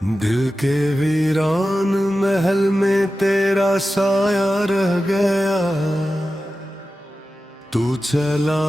दिल के वीरान महल में तेरा साया रह गया। तू चला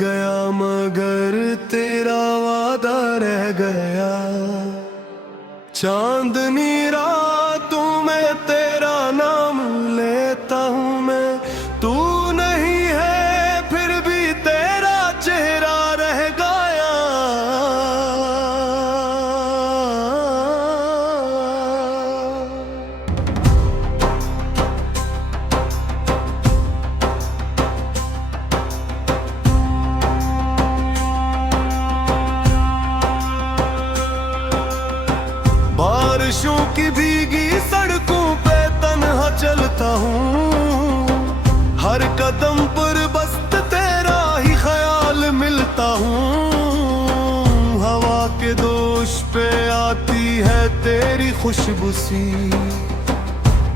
गया मगर तेरा वादा रह गया। चांदनी रातों में तेरा नाम लेता हूँ मैं, तू नहीं है फिर भी तेरा चेहरा रह गया। बारिशों की भीगी सड़कों पे तन्हा चलता हूँ, हर कदम पर बस तेरा ही ख्याल मिलता हूँ। हवा के दोष पे आती है तेरी खुशबू सी,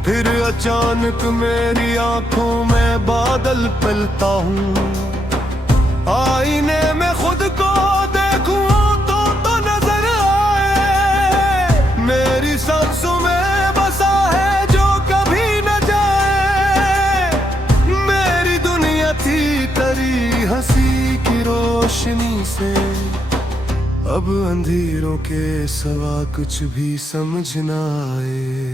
फिर अचानक मेरी आंखों में बादल पलता हूँ। आईने में खुद को देखूं तो नजर आए, मेरी सांसों में बसा है जो कभी न जाए। मेरी दुनिया थी तेरी हंसी की रोशनी से, अब अंधेरों के सिवा कुछ भी समझ न आए।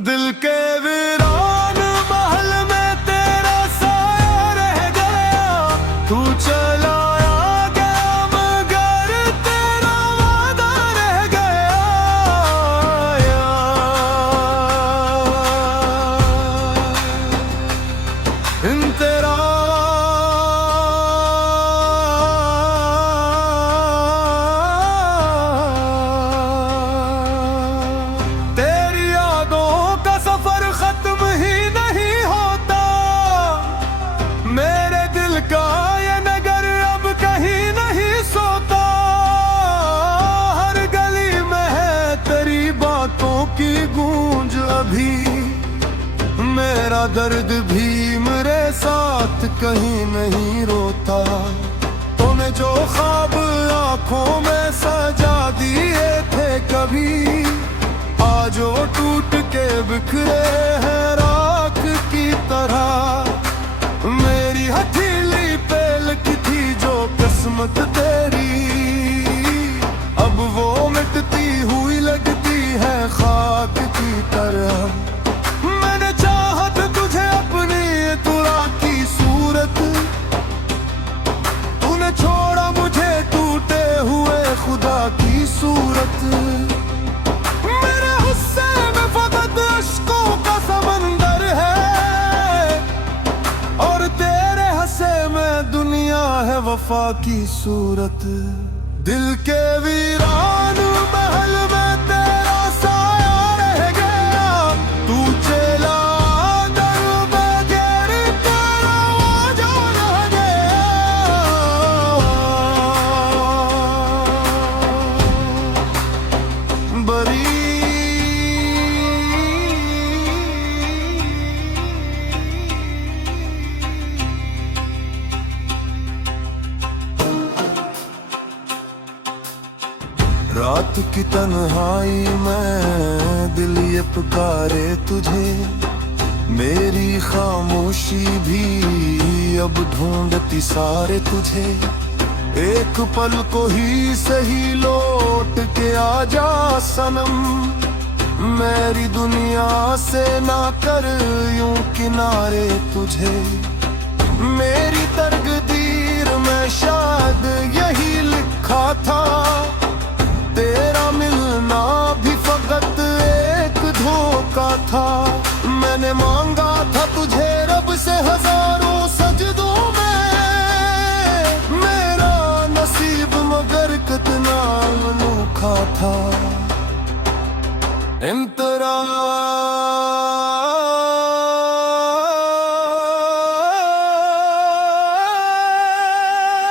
दिल के वीरान महल में तेरा साया रह गया। तू चला गया मगर तेरा वादा रह गया। तेरा का ये नगर अब कहीं नहीं सोता। हर गली में है तेरी बातों की गूंज अभी, मेरा दर्द भी मेरे साथ कहीं नहीं रोता। तूने जो ख्वाब आंखों में सजा दिए थे कभी, आज वो टूट के बिखरे हैं राख की तरह। मेरी हथेली पे लिखी थी जो किस्मत तेरी, अब वो मिटती हुई लगती है खाक की तरह। मैंने चाहत तुझे अपनी तुरा की सूरत, तूने छोड़ा मुझे टूटे हुए खुदा की सूरत। मेरे गुस्से में फकत अश्कों का समंदर है, और तेरे हंसे में दुनिया है वफा की सूरत। दिल के वीरान महल में तेरा साया रह गया। तू चला दर बगैर तेरा वादा रह गया। बरी रात की तन्हाई में दिल ये पुकारे तुझे, मेरी खामोशी भी अब ढूंढती सारे तुझे। एक पल को ही सही लौट के आजा सनम, मेरी दुनिया से ना कर यूं किनारे तुझे। मेरी तकदीर में शायद यही लिखा था, तेरा मिलना भी फकत एक धोखा था। मैंने मांगा था तुझे रब से हजारों सजदों में, मेरा नसीब मगर कितना अनोखा था। इंतरा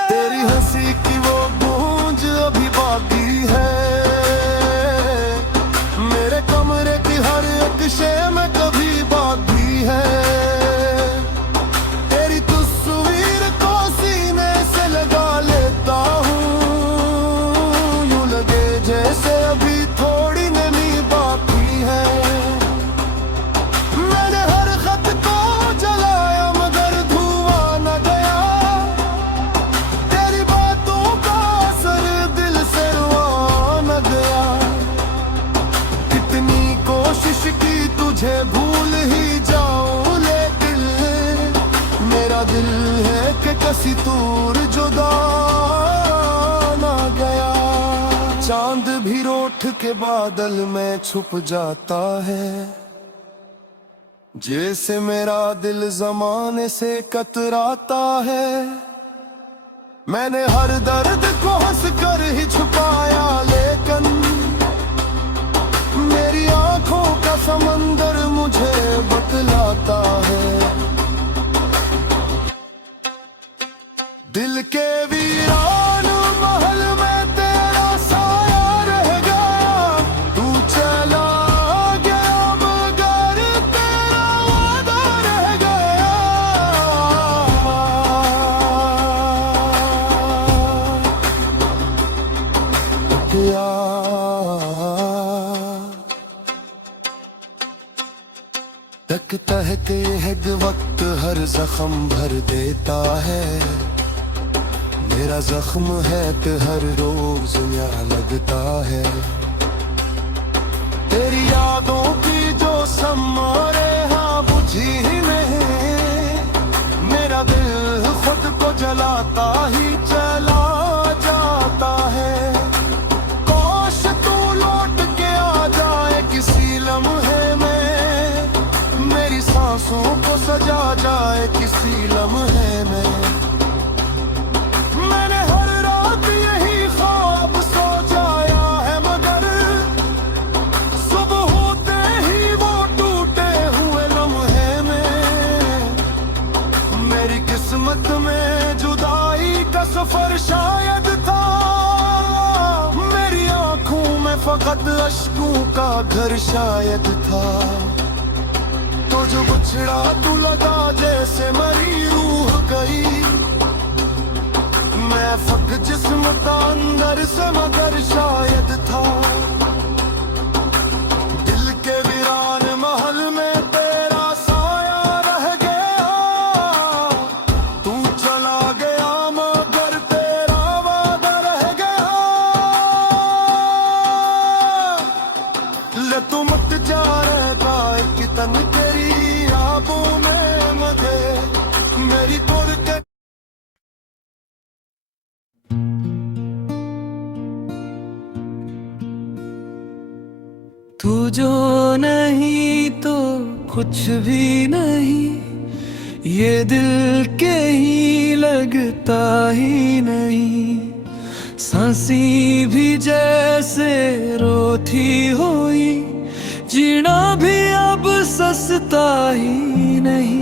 तेरी हंसी की वो गूंज अभी बाकी है, मेरे कमरे की हर एक शे में कभी बाकी है। तेरी तस्वीर को सीने से लगा लेता हूँ, यूं लगे दिल है कि कसी दूर जुदा ना गया। चांद भी रोठ के बादल में छुप जाता है, जैसे मेरा दिल जमाने से कतराता है। मैंने हर दर्द को हंस कर ही छुपाया, लेकिन मेरी आंखों का समंदर मुझे बतलाता है। दिल के वीरान महल में तेरा साया रह गया। तू चला गया मगर तेरा वादा रह गया। तकता है कि हद वक्त हर जख्म भर देता है। मेरा जख्म है कि हर रोज नया लगता है। तेरी यादों की जो समारे हाँ बुझी ही नहीं। मेरा दिल खुद को जलाता ही चला जाता है। काश तू लौट के आ जाए किसी लम्हे में, मेरी सांसों को सजा जाए किसी लम्हे में। मैंने हर रात यही ख्वाब सोचाया है, मगर सुबह होते ही वो टूटे हुए लम्हे में। मेरी किस्मत में जुदाई का सफर शायद था। मेरी आंखों में फकत अश्कों का घर शायद था। तो जो बिछड़ा तू लगा जैसे मरी रूह गई। मैं फक जिस्म का अंदर से मगर शायद था। दिल के वीरान महल में तेरा साया रह गया। तू चला गया मगर तेरा वादा रह गया। ले तू मत जा रहता एक तन तेरी आबों में मगे। मेरी तोड़ के तू जो नहीं तो कुछ भी नहीं। ये दिल के ही लगता ही नहीं। सांसी भी जैसे रोती हुई। जीना भी अब सस्ता ही नहीं।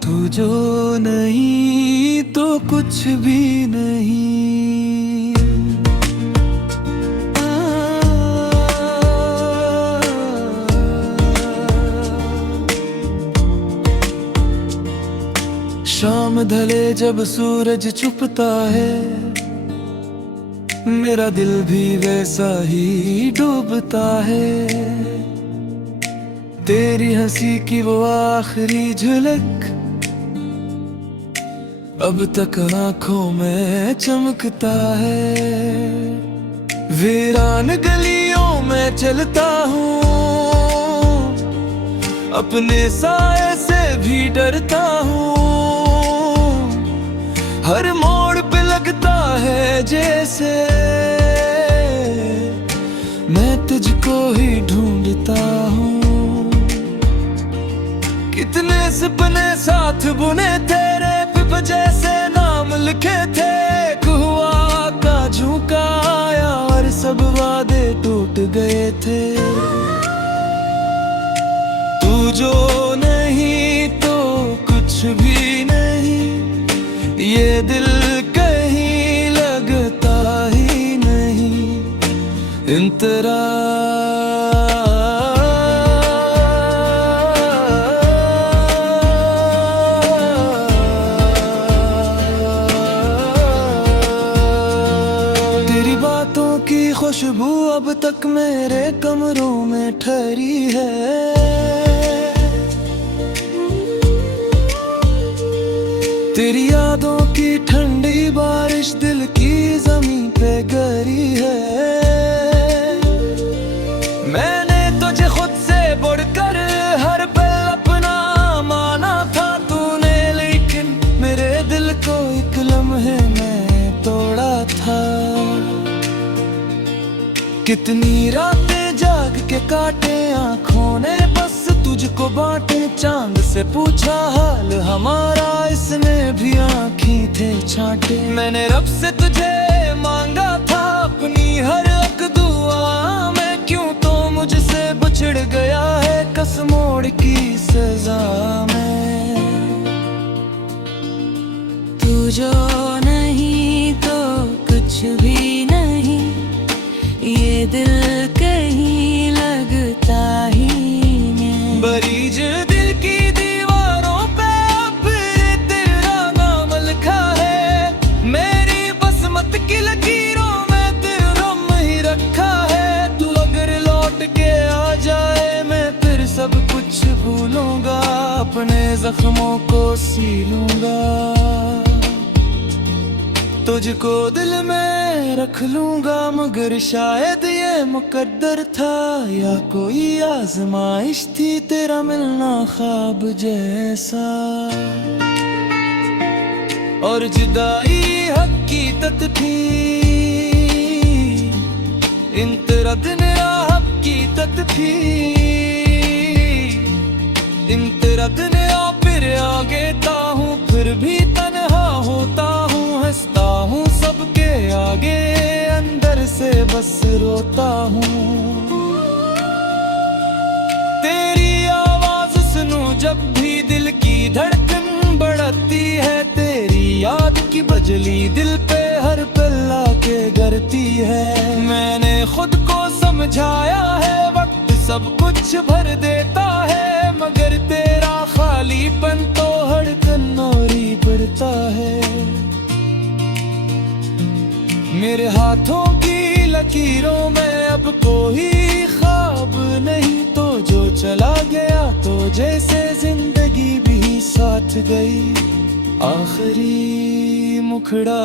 तू जो नहीं तो कुछ भी नहीं। शाम ढले जब सूरज छुपता है, मेरा दिल भी वैसा ही डूबता है। तेरी हंसी की वो आखिरी झलक अब तक आंखों में चमकता है। वीरान गलियों में चलता हूँ, अपने साए से भी डरता हूँ। हर मोड़ पे लगता है जैसे मैं तुझको ही ढूंढता हूँ। कितने सपने साथ बुने तेरे पिप जैसे नाम लिखे थे। हुआ का झुका आया और सब वादे टूट गए थे। तू जो नहीं तो कुछ भी नहीं। ये दिल कहीं लगता ही नहीं। इंतरा तेरी बातों की खुशबू अब तक मेरे कमरों में ठहरी है। तेरी यादों की ठंडी बारिश दिल की जमीन पे गिरी है। मैंने तुझे खुद से बढ़कर हर पल अपना माना था। तूने कितनी रातें जाग के काटे आंखों ने बस तुझको बांटे। चांद से पूछा हाल हमारा, इसने भी आंखें थे छाटे। मैंने रब से तुझे मांगा था अपनी हर एक दुआ में, क्यों तो मुझसे बिछड़ गया है कसमोड़ की सजा में। तू जो नहीं तो कुछ भी नहीं, ये दिल कहीं लगता ही नहीं। बरीज दिल की दीवारों पे अब तेरा नाम लिखा है, मेरी बसमत की लकीरों में तेरा ही रखा है। तू अगर लौट के आ जाए मैं फिर सब कुछ भूलूंगा, अपने जख्मों को सीलूंगा। तुझको दिल में रख लूंगा, मगर शायद ये मुकद्दर था या कोई आजमाइश थी तेरा मिलना ख्वाब जैसा। और जुदाई हकीकत थी, इन तेरा दिन हकीकत थी। इन तेरा दिन फिर आगे ता हूँ, फिर भी तन्हा होता हूँ। हंसता हूँ सबके आगे, अंदर से बस रोता हूँ। तेरी आवाज सुनूं जब भी दिल की धड़कन बढ़ती है, तेरी याद की बजली दिल पे हर पल आके गरती है। मैंने खुद को समझाया है वक्त सब कुछ भर देता है, मगर तेरा खालीपन तो धड़कन और ही बढ़ता है। मेरे हाथों की लकीरों में अब कोई ख्वाब नहीं, तो जो चला गया तो जैसे जिंदगी भी साथ गई। आखिरी मुखड़ा